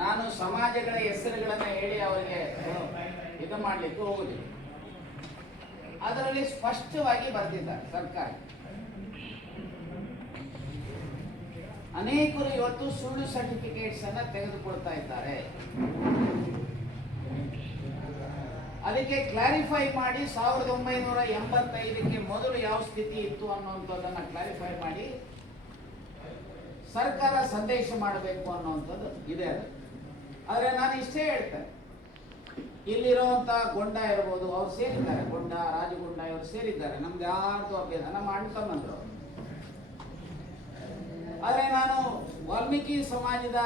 ನಾನು ಸಮಾಜಗಳ ಹೆಸರುಗಳನ್ನ ಹೇಳಿ ಅವರಿಗೆ ಇದು ಮಾಡಲಿಕ್ಕೆ ಹೋಗುದಿಲ್ಲ. ಅದರಲ್ಲಿ ಸ್ಪಷ್ಟವಾಗಿ ಬರ್ತಿದ್ದಾರೆ ಸರ್ಕಾರ. ಅನೇಕರು ಇವತ್ತು ಸುಳ್ಳು ಸರ್ಟಿಫಿಕೇಟ್ಸ್ ಅನ್ನ ತೆಗೆದುಕೊಳ್ತಾ ಇದ್ದಾರೆ. ಅದಕ್ಕೆ ಕ್ಲಾರಿಫೈ ಮಾಡಿ 1985ಕ್ಕೆ ಮೊದಲು ಯಾವ ಸ್ಥಿತಿ ಇತ್ತು ಅನ್ನುವಂಥದ್ದನ್ನ ಕ್ಲಾರಿಫೈ ಮಾಡಿ ಸರ್ಕಾರ ಸಂದೇಶ ಮಾಡಬೇಕು ಅನ್ನುವಂಥದ್ದು ಇದೆ. ಅದು ಆದರೆ ನಾನು ಇಷ್ಟೇ ಹೇಳ್ತೇನೆ, ಇಲ್ಲಿರುವಂತ ಗೊಂಡ ಇರ್ಬೋದು, ಅವ್ರು ಸೇರಿದ್ದಾರೆ, ಗೊಂಡ ರಾಜಗೊಂಡ ಇವರು ಸೇರಿದ್ದಾರೆ. ನಮ್ಗೆ ಯಾರ್ದು ಅಭ್ಯರ್ಥಿ ನಮ್ಮ ಅಣ್ಣ ತಮ್ಮಂದ್ರು. ಆದರೆ ನಾನು ವಾಲ್ಮೀಕಿ ಸಮಾಜದ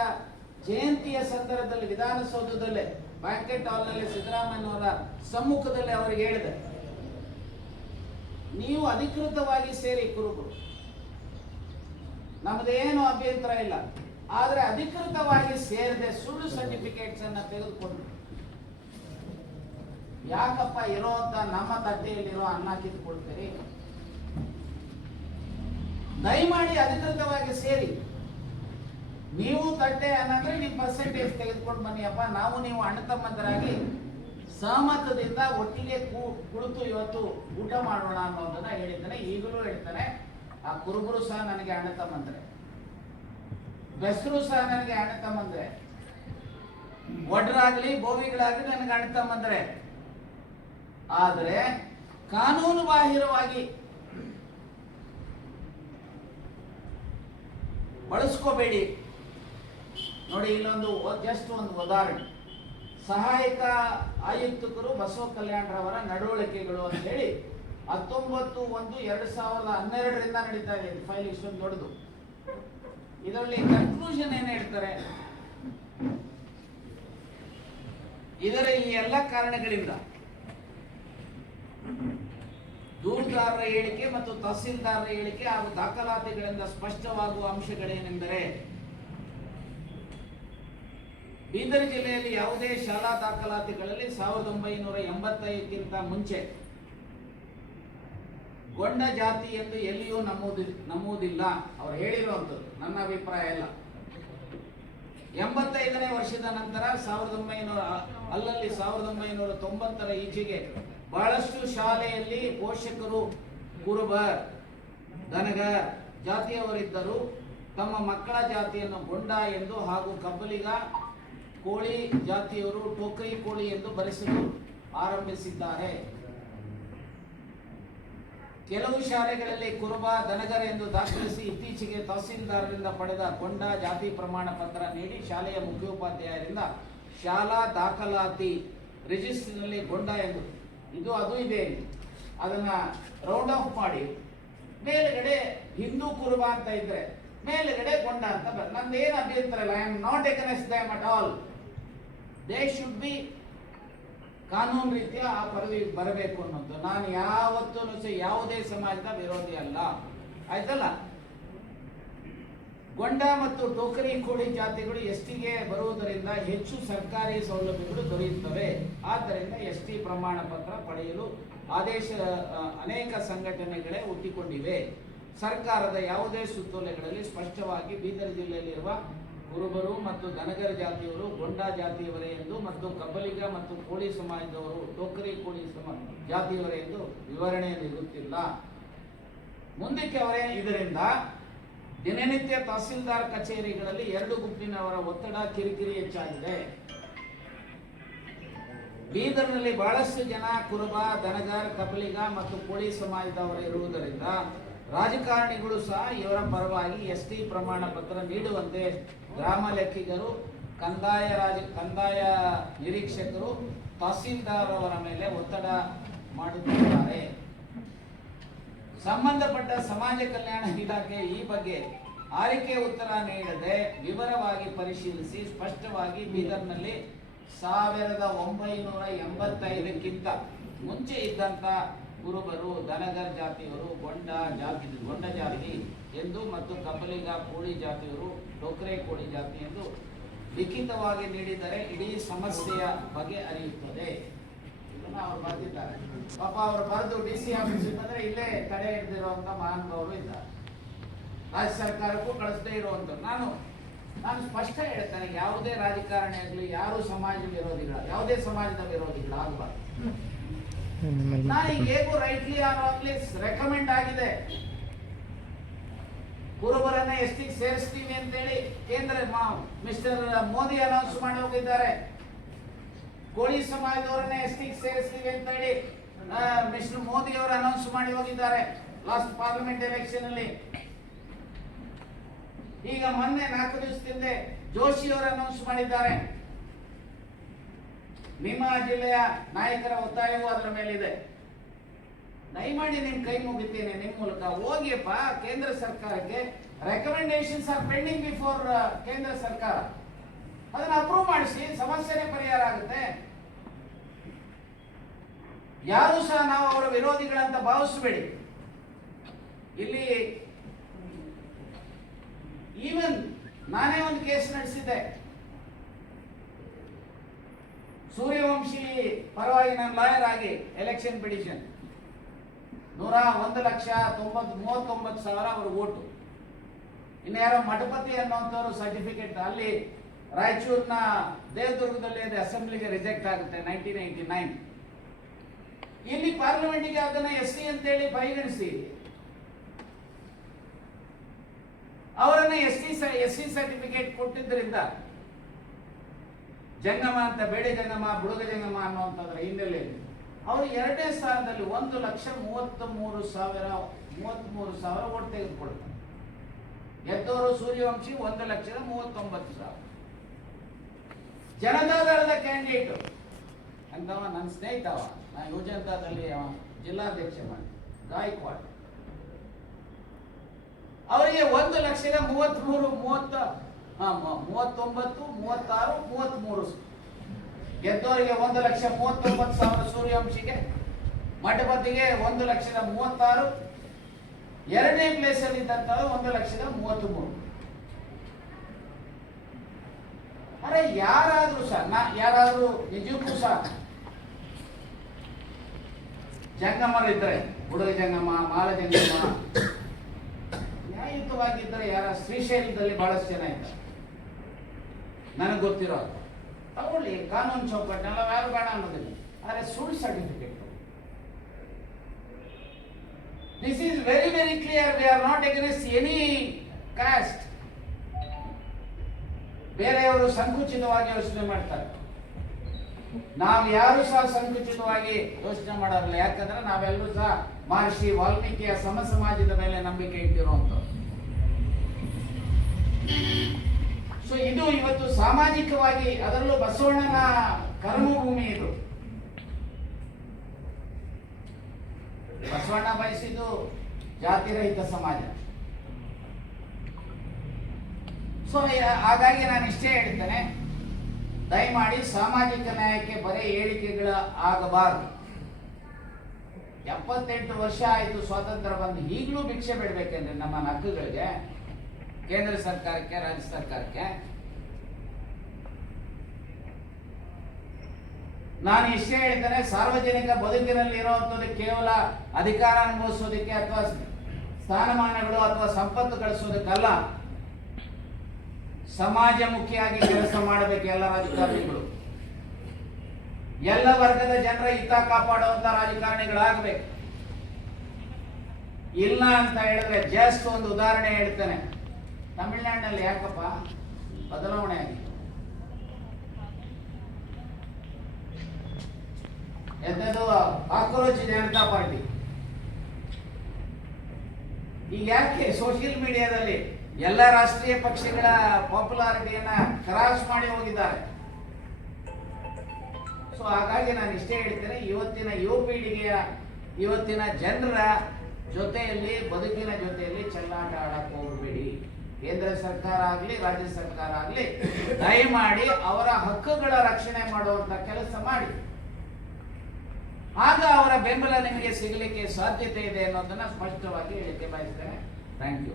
ಜಯಂತಿಯ ಸಂದರ್ಭದಲ್ಲಿ ವಿಧಾನಸೌಧದಲ್ಲೇ ಬ್ಯಾಂಕೆಟ್ ಹಾಲ್ನಲ್ಲಿ ಸಿದ್ದರಾಮಯ್ಯನವರ ಸಮ್ಮುಖದಲ್ಲಿ ಅವರಿಗೆ ಹೇಳಿದೆ, ನೀವು ಅಧಿಕೃತವಾಗಿ ಸೇರಿ ಕುರುಬರು, ನಮ್ದೇನು ಅಭ್ಯಂತರ ಇಲ್ಲ. ಆದ್ರೆ ಅಧಿಕೃತವಾಗಿ ಸೇರದೆ ಸುಳ್ಳು ಸರ್ಟಿಫಿಕೇಟ್ಸ್ ಅನ್ನ ತೆಗೆದುಕೊಂಡು ಯಾಕಪ್ಪ ಇರೋಂತ ನಮ್ಮ ತಟ್ಟೆಯಲ್ಲಿರೋ ಅನ್ನ ಕಿತ್ಕೊಳ್ತೀರಿ? ದಯಮಾಡಿ ಅಧಿಕೃತವಾಗಿ ಸೇರಿ. ನೀವು ತಟ್ಟೆ ಅನ್ನಂದ್ರೆ ನಿಮ್ಮ ಪರ್ಸೆಂಟೇಜ್ ತೆಗೆದುಕೊಂಡು ಬನ್ನಿಯಪ್ಪ, ನಾವು ನೀವು ಅಣ್ಣ ತಮ್ಮಂದರಾಗಿ ಸಹಮತದಿಂದ ಒಟ್ಟಿಗೆ ಕುಳಿತು ಇವತ್ತು ಊಟ ಮಾಡೋಣ ಅನ್ನೋದನ್ನ ಹೇಳಿದ್ದಾನೆ. ಈಗಲೂ ಹೇಳ್ತಾನೆ, ಆ ಕುರುಬರು ಸಹ ನನಗೆ ಅಣ್ಣ ತಮ್ಮಂದ್ರೆ, ಬೆಸರು ಸಹ ನನಗೆ ಅಣ್ಣ ತಮ್ಮಂದ್ರೆ, ಒಡ್ರಾಗ್ಲಿ ಬೋವಿಗಳಾಗ್ಲಿ ನನಗೆ ಅಣ್ಣ ತಮ್ಮಂದ್ರೆ. ಆದರೆ ಕಾನೂನು ಬಾಹಿರವಾಗಿ ಬಳಸ್ಕೋಬೇಡಿ. ನೋಡಿ, ಇಲ್ಲೊಂದು ಜಸ್ಟ್ ಒಂದು ಉದಾಹರಣೆ. ಸಹಾಯಕ ಆಯುಕ್ತರು ಬಸವ ಕಲ್ಯಾಣರವರ ನಡವಳಿಕೆಗಳು ಅಂತ ಹೇಳಿ 19/1/2012 ನಡೀತಾ ಇದೆ. ಫೈಲ್ ಇಷ್ಟೊಂದು ದೊಡ್ಡದು. ಇದರಲ್ಲಿ ಕನ್ಕ್ಲೂಷನ್ ಏನ್ ಹೇಳ್ತಾರೆ? ಇದರ ಈ ಎಲ್ಲ ಕಾರಣಗಳಿಂದ ದೂರುದಾರರ ಹೇಳಿಕೆ ಮತ್ತು ತಹಸೀಲ್ದಾರರ ಹೇಳಿಕೆ ಹಾಗೂ ದಾಖಲಾತಿಗಳಿಂದ ಸ್ಪಷ್ಟವಾಗುವ ಅಂಶಗಳೇನೆಂದರೆ, ಬೀದರ್ ಜಿಲ್ಲೆಯಲ್ಲಿ ಯಾವುದೇ ಶಾಲಾ ದಾಖಲಾತಿಗಳಲ್ಲಿ 1985ಕ್ಕಿಂತ ಮುಂಚೆ ಗೊಂಡ ಜಾತಿ ಎಂದು ಎಲ್ಲಿಯೂ ನಮೂದಿಲ್ಲ. ಅವ್ರು ಹೇಳಿರುವಂಥದ್ದು, ನನ್ನ ಅಭಿಪ್ರಾಯ ಇಲ್ಲ. 85ನೇ ವರ್ಷದ ನಂತರ 1990ರ ಈಚೆಗೆ ಬಹಳಷ್ಟು ಶಾಲೆಯಲ್ಲಿ ಪೋಷಕರು ಕುರುಬರ್, ದನಗರ್ ಜಾತಿಯವರಿದ್ದರು. ತಮ್ಮ ಮಕ್ಕಳ ಜಾತಿಯನ್ನು ಗೊಂಡ ಎಂದು ಹಾಗೂ ಕಬ್ಬಲಿಗ ಕೋಳಿ ಜಾತಿಯವರು ಟೋಕರಿ ಕೋಳಿ ಎಂದು ಬರೆಸಲು ಆರಂಭಿಸಿದ್ದಾರೆ. ಕೆಲವು ಶಾಲೆಗಳಲ್ಲಿ ಕುರುಬ, ದನಗರ್ ಎಂದು ದಾಖಲಿಸಿ ಇತ್ತೀಚೆಗೆ ತಹಸೀಲ್ದಾರರಿಂದ ಪಡೆದ ಗೊಂಡ ಜಾತಿ ಪ್ರಮಾಣ ಪತ್ರ ನೀಡಿ ಶಾಲೆಯ ಮುಖ್ಯೋಪಾಧ್ಯಾಯರಿಂದ ಶಾಲಾ ದಾಖಲಾತಿ ರಿಜಿಸ್ಟರ್ನಲ್ಲಿ ಗೊಂಡ ಎಂದು ಅದು ಇದೆ, ಅದನ್ನ ರೌಂಡ್ ಆಫ್ ಮಾಡಿ ಮೇಲ್ಗಡೆ ಹಿಂದೂ ಕುರುಬ ಅಂತ ಇದ್ರೆ ಮೇಲ್ಗಡೆ ಗೊಂಡ ಅಂತ ನಂದೇನು ಅಭ್ಯಂತರ ಇಲ್ಲ. I am not against them at all. They should be ಕಾನೂನು ರೀತಿಯ ಆ ಪದವಿ ಬರಬೇಕು ಅನ್ನೋದು. ನಾನು ಯಾವತ್ತೂ ಯಾವುದೇ ಸಮಾಜದ ವಿರೋಧಿ ಅಲ್ಲ, ಆಯ್ತಲ್ಲ. ಗೊಂಡ ಮತ್ತು ಟೋಕರಿ ಕೋಳಿ ಜಾತಿಗಳು ಎಸ್ಟಿಗೆ ಬರುವುದರಿಂದ ಹೆಚ್ಚು ಸರ್ಕಾರಿ ಸೌಲಭ್ಯಗಳು ದೊರೆಯುತ್ತವೆ. ಆದ್ದರಿಂದ ಎಸ್ಟಿ ಪ್ರಮಾಣ ಪತ್ರ ಪಡೆಯಲು ಅನೇಕ ಸಂಘಟನೆಗಳೇ ಹುಟ್ಟಿಕೊಂಡಿವೆ. ಸರ್ಕಾರದ ಯಾವುದೇ ಸುತ್ತೋಲೆಗಳಲ್ಲಿ ಸ್ಪಷ್ಟವಾಗಿ ಬೀದರ್ ಜಿಲ್ಲೆಯಲ್ಲಿರುವ ಕುರುಬರು ಮತ್ತು ದನಗರ ಜಾತಿಯವರು ಗೊಂಡ ಜಾತಿಯವರೇ ಎಂದು ಮತ್ತು ಕಬ್ಬಲಿಗ ಮತ್ತು ಕೋಳಿ ಸಮಾಜದವರು ಟೋಕರಿ ಕೋಳಿ ಜಾತಿಯವರೇ ಎಂದು ವಿವರಣೆ ನೀಡುತ್ತಿಲ್ಲ. ಮುಂದಕ್ಕೆ ಅವರೇ ಇದರಿಂದ ದಿನನಿತ್ಯ ತಹಸೀಲ್ದಾರ್ ಕಚೇರಿಗಳಲ್ಲಿ 2 ಗುಂಪಿನವರ ಒತ್ತಡ, ಕಿರಿಕಿರಿ ಹೆಚ್ಚಾಗಿದೆ. ಬೀದರ್ನಲ್ಲಿ ಬಹಳಷ್ಟು ಜನ ಕುರುಬ, ದನಗರ್, ಕಬ್ಬಲಿಗ ಮತ್ತು ಕೋಳಿ ಸಮಾಜದವರು ಇರುವುದರಿಂದ ರಾಜಕಾರಣಿಗಳು ಸಹ ಇವರ ಪರವಾಗಿ ಎಸ್ಟಿ ಪ್ರಮಾಣ ಪತ್ರ ನೀಡುವಂತೆ ಗ್ರಾಮ ಲೆಕ್ಕಿಗರು, ಕಂದಾಯ ನಿರೀಕ್ಷಕರು ತಹಸೀಲ್ದಾರ್ ಅವರ ಮೇಲೆ ಒತ್ತಡ ಮಾಡುತ್ತಿದ್ದಾರೆ. ಸಂಬಂಧಪಟ್ಟ ಸಮಾಜ ಕಲ್ಯಾಣ ಇಲಾಖೆ ಈ ಬಗ್ಗೆ ಆರಿಕೆ ಉತ್ತರ ನೀಡದೆ ವಿವರವಾಗಿ ಪರಿಶೀಲಿಸಿ ಸ್ಪಷ್ಟವಾಗಿ ಬೀದರ್ನಲ್ಲಿ 1985ಕ್ಕಿಂತ ಮುಂಚೆ ಇದ್ದಂತ ಕುರುಬರು, ದನಗರ್ ಜಾತಿಯವರು ಗೊಂಡ ಜಾತಿ ಎಂದು ಮತ್ತು ಕಬ್ಬಲಿಗ ಕೋಳಿ ಜಾತಿಯವರು ಟೋಕರೆ ಕೋಳಿ ಜಾತಿ ಎಂದು ಲಿಖಿತವಾಗಿ ನೀಡಿದರೆ ಇಡೀ ಸಮಸ್ಯೆಯ ಬಗ್ಗೆ ಅರಿಯುತ್ತದೆ. ಇದನ್ನ ಅವರು ಬರೆದಿದ್ದಾರೆ. ಪಾಪ ಅವರು ಬರೆದು DC ಆಫೀಸ್ ಬಂದ್ರೆ ಇಲ್ಲೇ ತಡೆ ಹಿಡಿದಿರುವಂತ ಮಹಾನುಭಾವರು ಇದ್ದಾರೆ. ರಾಜ್ಯ ಸರ್ಕಾರಕ್ಕೂ ಕಳಿಸದೇ ಇರುವಂತ. ನಾನು ನಾನು ಸ್ಪಷ್ಟ ಹೇಳ್ತೇನೆ, ಯಾವುದೇ ರಾಜಕಾರಣಿ ಆಗಲಿ, ಯಾರು ಸಮಾಜ ವಿರೋಧಿಗಳ, ಯಾವುದೇ ಸಮಾಜದ ವಿರೋಧಿಗಳಾಗಬಾರ್ದು. ನಾನು ಹೇಗೂ ರೈಟ್ಲಿ ಆಗಲಿ ರೆಕಮೆಂಡ್ ಆಗಿದೆ, ಕುರುಬರನ್ನ ಎಸ್ಟಿಗೆ ಸೇರಿಸ್ತೀವಿ ಅಂತೇಳಿ ಕೇಂದ್ರ ಮಿಸ್ಟರ್ ಮೋದಿ ಅನೌನ್ಸ್ ಮಾಡಿ ಹೋಗಿದ್ದಾರೆ. ಕೋಳಿ ಸಮಾಜದವರನ್ನ ಎಸ್ಟಿಗೆ ಸೇರಿಸ್ತೀವಿ ಅಂತ ಹೇಳಿ ಮಿಸ್ಟರ್ ಮೋದಿ ಅವರು ಅನೌನ್ಸ್ ಮಾಡಿ ಹೋಗಿದ್ದಾರೆ ಲಾಸ್ಟ್ ಪಾರ್ಲಿಮೆಂಟ್ ಎಲೆಕ್ಷನ್ ಅಲ್ಲಿ. ಈಗ ಮೊನ್ನೆ 4 ದಿವಸದಿಂದ ಜೋಶಿ ಅವರು ಅನೌನ್ಸ್ ಮಾಡಿದ್ದಾರೆ. ನಿಮ್ಮ ಜಿಲ್ಲೆಯ ನಾಯಕರ ಒತ್ತಾಯವೂ ಅದರ ಮೇಲಿದೆ. ದಯಮಾಡಿ ನಿಮ್ ಕೈ ಮುಗಿತೀನಿ, ನಿಮ್ ಮೂಲಕ ಹೋಗಿಯಪ್ಪ ಕೇಂದ್ರ ಸರ್ಕಾರಕ್ಕೆ. ರೆಕಮೆಂಡೇಶನ್ಸ್ ಆರ್ ಪೆಂಡಿಂಗ್ ಬಿಫೋರ್ ಕೇಂದ್ರ ಸರ್ಕಾರ. ಅದನ್ನ ಅಪ್ರೂವ್ ಮಾಡಿಸಿ, ಸಮಸ್ಯೆನೇ ಪರಿಹಾರ ಆಗುತ್ತೆ. ಯಾರು ಸಹ ನಾವು ಅವರ ವಿರೋಧಿಗಳಂತ ಭಾವಿಸಬೇಡಿ. ಇಲ್ಲಿ ಈವನ್ ನಾನೇ ಒಂದು ಕೇಸ್ ನಡೆಸಿದ್ದೆ. ಸೂರ್ಯವಂಶಿ ಪರವಾಗಿ ನಾನು ಲಾಯರ್ ಆಗಿ ಎಲೆಕ್ಷನ್ ಪಿಟಿಷನ್ 1,01,39,000 ಅವರು ಓಟು. ಇನ್ಯಾರೋ ಮಠಪತಿ ಅನ್ನುವಂಥವ್ರು ಸರ್ಟಿಫಿಕೇಟ್ ಅಲ್ಲಿ ರಾಯಚೂರಿನ ದೇವದುರ್ಗದಲ್ಲಿ ಅಸೆಂಬ್ಲಿಗೆ ರಿಜೆಕ್ಟ್ ಆಗುತ್ತೆ 1989. ಇಲ್ಲಿ ಪಾರ್ಲಿಮೆಂಟ್ಗೆ ಅದನ್ನ SC ಅಂತೇಳಿ ಪರಿಗಣಿಸಿ ಅವರನ್ನ SC ಸರ್ಟಿಫಿಕೇಟ್ ಕೊಟ್ಟಿದ್ದರಿಂದ ಜಂಗಮ ಅಂತ, ಬೇಡೆ ಜಂಗಮ, ಬುಡುಗ ಜಂಗಮ ಅನ್ನುವಂಥದ್ರ ಹಿನ್ನೆಲೆಯಲ್ಲಿ ಅವರು 2ನೇ ಸ್ಥಾನದಲ್ಲಿ 1,33,000 ಓಟ್ ತೆಗೆದುಕೊಳ್ತಾರೆ. ಗೆದ್ದವರು ಸೂರ್ಯವಂಶಿ 1,39,000. ಜನತಾದಳದ ಕ್ಯಾಂಡಿಡೇಟ್ ಅಂತವ ನನ್ನ ಸ್ನೇಹಿತವ, ನಾನು ಯುವಜನತಾದಲ್ಲಿ ಜಿಲ್ಲಾಧ್ಯಕ್ಷ ಮಾಡಿ ಗಾಯಕ್ವಾಡ್, ಅವರಿಗೆ 1,33,33 ಗೆದ್ದವರಿಗೆ 1,39,000 ಸೂರ್ಯವಂಶಿಗೆ, ಮಠಪತಿಗೆ 1,36,000, 2ನೇ ಪ್ಲೇಸ್ ಅಲ್ಲಿ ಇದ್ದಂತ 1,33,000. ಅರೆ ಯಾರಾದ್ರೂ ಸಹ ನಿಜಕ್ಕೂ ಸಹ ಜಂಗಮರಿದ್ರೆ, ಹುಡುಗ ಜಂಗಮ, ಮಾಲ ಜಂಗಮ ನ್ಯಾಯಯುತವಾಗಿದ್ದರೆ ಯಾರ ಶ್ರೀಶೈಲದಲ್ಲಿ ಬಹಳಷ್ಟು ಜನ ಇದ್ದಾರೆ ನನಗೆ ಗೊತ್ತಿರೋ, ತಗೊಳ್ಳಿ ಕಾನೂನು ಚೌಕಟ್ಟೆಲ್ಲ ಯಾರು ಬೇಡ ಅನ್ನೋದಿಲ್ಲ. ಆದರೆ ಸುಳ್ಳು certificate, this is very very clear. We are not against any cost. ಬೇರೆಯವರು ಸಂಕುಚಿತವಾಗಿ ಯೋಚನೆ ಮಾಡ್ತಾರೆ, ನಾವು ಯಾರು ಸಹ ಸಂಕುಚಿತವಾಗಿ ಯೋಚನೆ ಮಾಡೋಲ್ಲ. ಯಾಕಂದ್ರೆ ನಾವೆಲ್ಲರೂ ಸಹ ಮಹರ್ಷಿ ವಾಲ್ಮೀಕಿಯ ಸಮಾಜದ ಮೇಲೆ ನಂಬಿಕೆ ಇಟ್ಟಿರುವಂಥದ್ದು. ಸೊ ಇದು ಇವತ್ತು ಸಾಮಾಜಿಕವಾಗಿ, ಅದರಲ್ಲೂ ಬಸವಣ್ಣನ ಕರ್ಮಭೂಮಿ ಇದು. ಬಸವಣ್ಣ ಬಯಸಿದ್ದು ಜಾತಿರಹಿತ ಸಮಾಜ. ಸೊ ಹಾಗಾಗಿ ನಾನು ಇಷ್ಟೇ ಹೇಳ್ತೇನೆ, ದಯಮಾಡಿ ಸಾಮಾಜಿಕ ನ್ಯಾಯಕ್ಕೆ ಬರೀ ಹೇಳಿಕೆಗಳ ಆಗಬಾರದು. 78 ವರ್ಷ ಆಯಿತು ಸ್ವಾತಂತ್ರ್ಯ ಬಂದು, ಈಗಲೂ ಭಿಕ್ಷೆ ಬಿಡ್ಬೇಕೆಂದ್ರೆ ನಮ್ಮ ಹಕ್ಕುಗಳಿಗೆ ಕೇಂದ್ರ ಸರ್ಕಾರಕ್ಕೆ, ರಾಜ್ಯ ಸರ್ಕಾರಕ್ಕೆ. ನಾನು ಇಷ್ಟೇ ಹೇಳ್ತೇನೆ, ಸಾರ್ವಜನಿಕ ಬದುಕಿನಲ್ಲಿ ಇರುವಂಥದ್ದು ಕೇವಲ ಅಧಿಕಾರ ಅನುಭವಿಸೋದಕ್ಕೆ ಅಥವಾ ಸ್ಥಾನಮಾನಗಳು ಅಥವಾ ಸಂಪತ್ತು ಗಳಿಸೋದಕ್ಕಲ್ಲ. ಸಮಾಜಮುಖಿಯಾಗಿ ಕೆಲಸ ಮಾಡಬೇಕು ಎಲ್ಲ ರಾಜಕಾರಣಿಗಳು. ಎಲ್ಲ ವರ್ಗದ ಜನರ ಹಿತ ಕಾಪಾಡುವಂತ ರಾಜಕಾರಣಿಗಳಾಗಬೇಕು. ಇಲ್ಲ ಅಂತ ಹೇಳಿದ್ರೆ, ಜಸ್ಟ್ ಒಂದು ಉದಾಹರಣೆ ಹೇಳ್ತೇನೆ. ತಮಿಳುನಾಡಿನಲ್ಲಿ ಯಾಕಪ್ಪ ಬದಲಾವಣೆ ಆಗಿದೆ? ಎಂತದ್ದು ಕಾಕ್ರೋಚ್ ಜನತಾ ಪಾರ್ಟಿ. ಈಗ ಯಾಕೆ ಸೋಷಿಯಲ್ ಮೀಡಿಯಾದಲ್ಲಿ ಎಲ್ಲ ರಾಷ್ಟ್ರೀಯ ಪಕ್ಷಗಳ ಪಾಪ್ಯುಲಾರಿಟಿಯನ್ನ ಕ್ರಾಸ್ ಮಾಡಿ ಹೋಗಿದ್ದಾರೆ. ಸೊ ಹಾಗಾಗಿ ನಾನು ಇಷ್ಟೇ ಹೇಳ್ತೇನೆ, ಇವತ್ತಿನ ಯುವ ಪೀಳಿಗೆಯ, ಇವತ್ತಿನ ಜನರ ಜೊತೆಯಲ್ಲಿ, ಬದುಕಿನ ಜೊತೆಯಲ್ಲಿ ಚೆಲ್ಲಾಟ ಆಡಕ್ಕೆ ಹೋಗಬೇಡಿ. ಕೇಂದ್ರ ಸರ್ಕಾರ ಆಗಲಿ, ರಾಜ್ಯ ಸರ್ಕಾರ ಆಗಲಿ, ದಯಮಾಡಿ ಅವರ ಹಕ್ಕುಗಳ ರಕ್ಷಣೆ ಮಾಡುವಂತ ಕೆಲಸ ಮಾಡಿ. ಆಗ ಅವರ ಬೆಂಬಲ ನಿಮಗೆ ಸಿಗಲಿಕ್ಕೆ ಸಾಧ್ಯತೆ ಇದೆ ಅನ್ನೋದನ್ನ ಸ್ಪಷ್ಟವಾಗಿ ಹೇಳಿಕೆ ಬಯಸ್ತೇನೆ. Thank you.